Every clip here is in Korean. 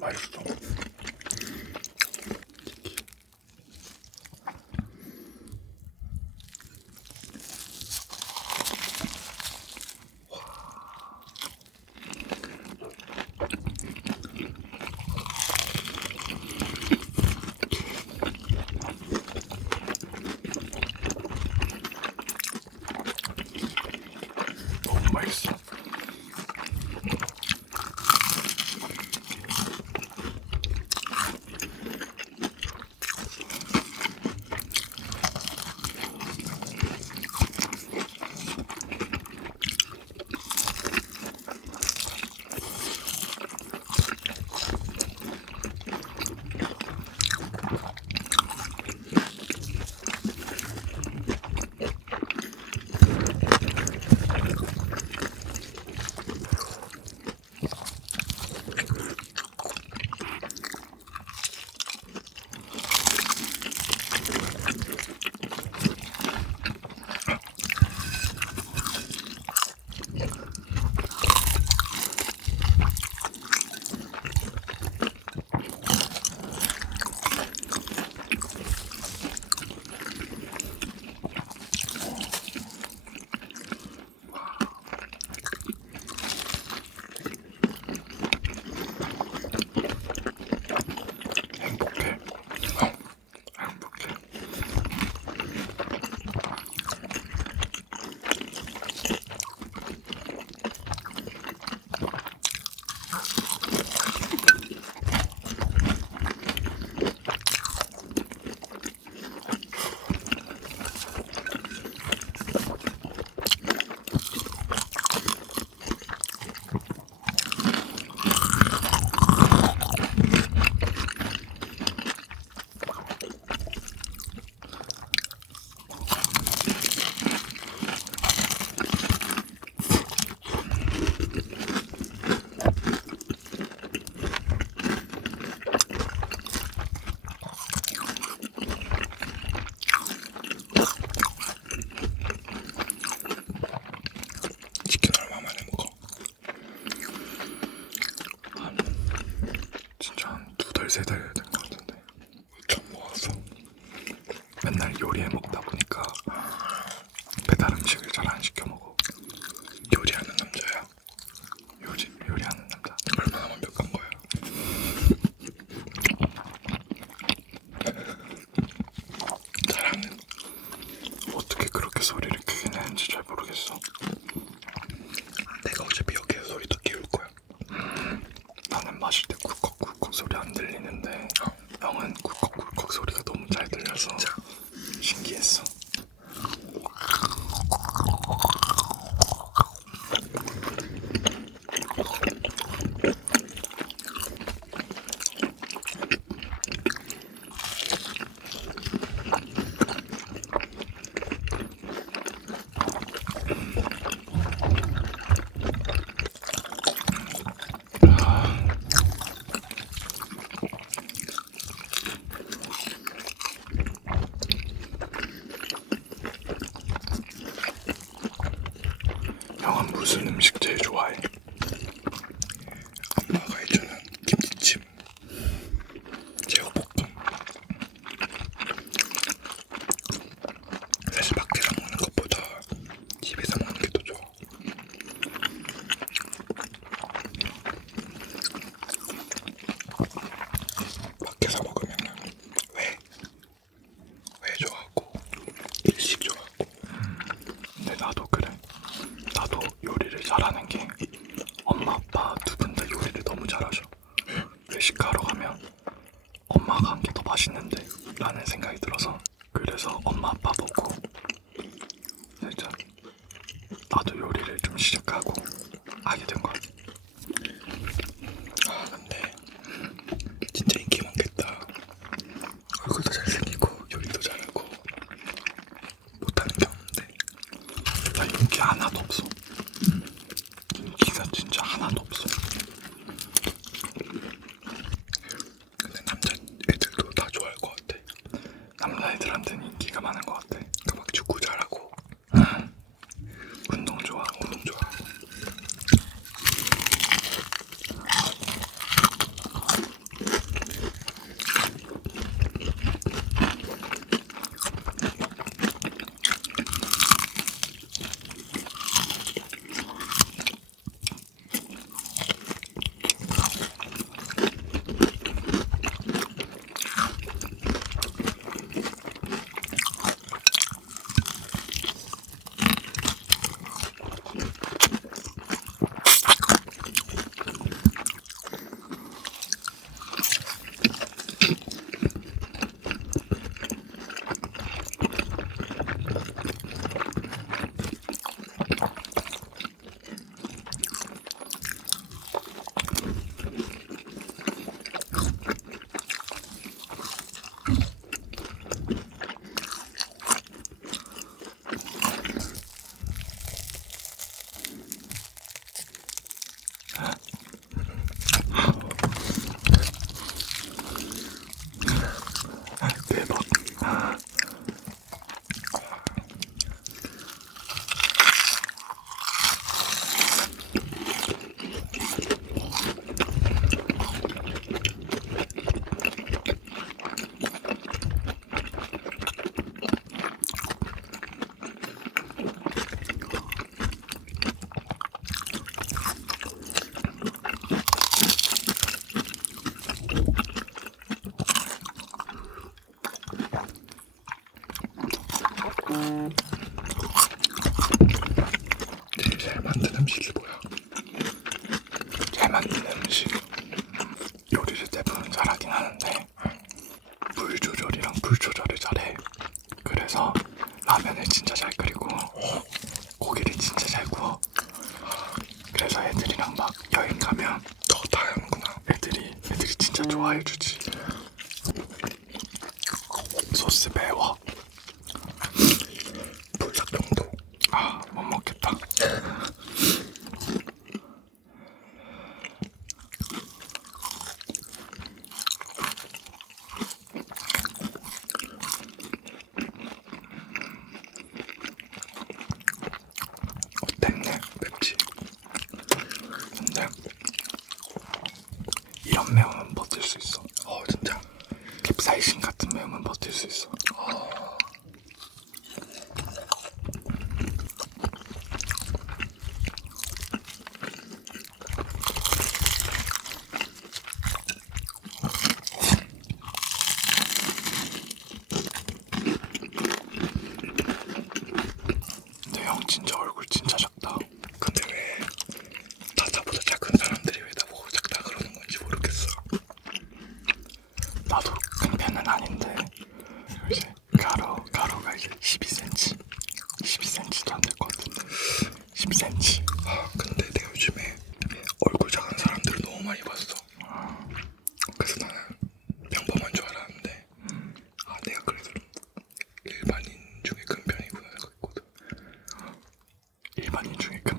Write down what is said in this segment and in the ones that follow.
맛있어.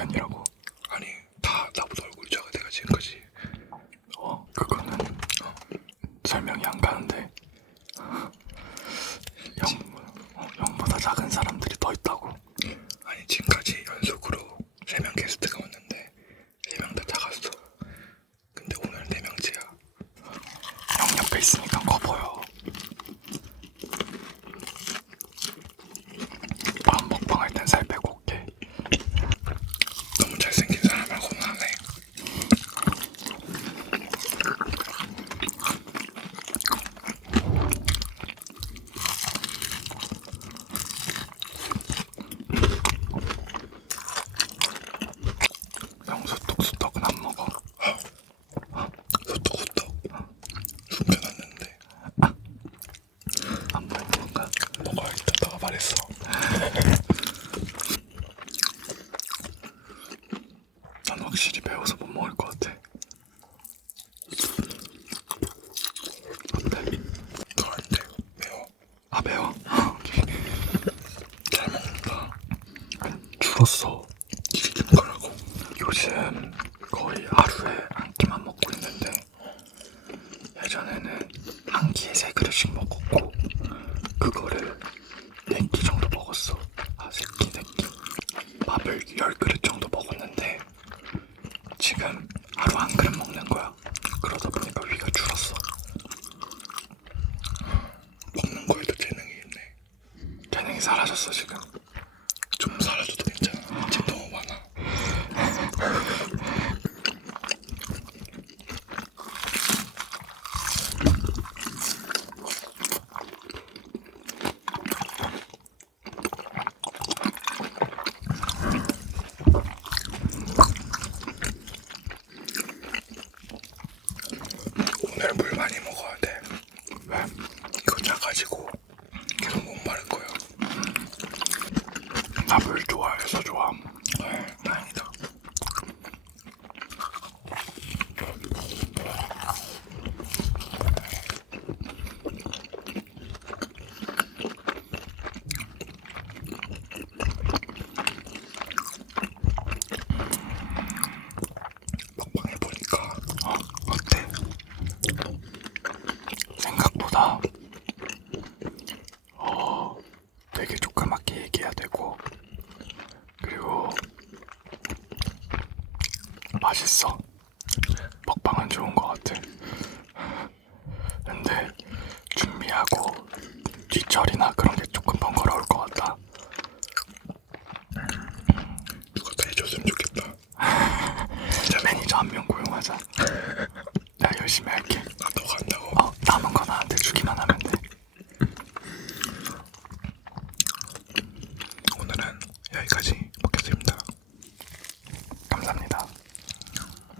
편이라고. 햄버거로서 거라고. 요즘 거의 하루에 한 끼만 먹고 있는데 예전에는 한 끼에 세 그릇씩 먹었고 그거를 네 끼 정도 먹었어. 아, 세 끼, 네 끼. 밥을 열 그릇 정도 먹었는데 지금 하루 한 그릇 먹는 거야. 그러다 보니까 위가 줄었어. 먹는 거에도 재능이 있네. 재능이 사라졌어 지금. 밥을 좋아해서 좋아함. 맛있어. 먹방은 좋은 것 같아. 근데 준비하고 뒤처리나 그런 게 조금 번거로울 것 같아.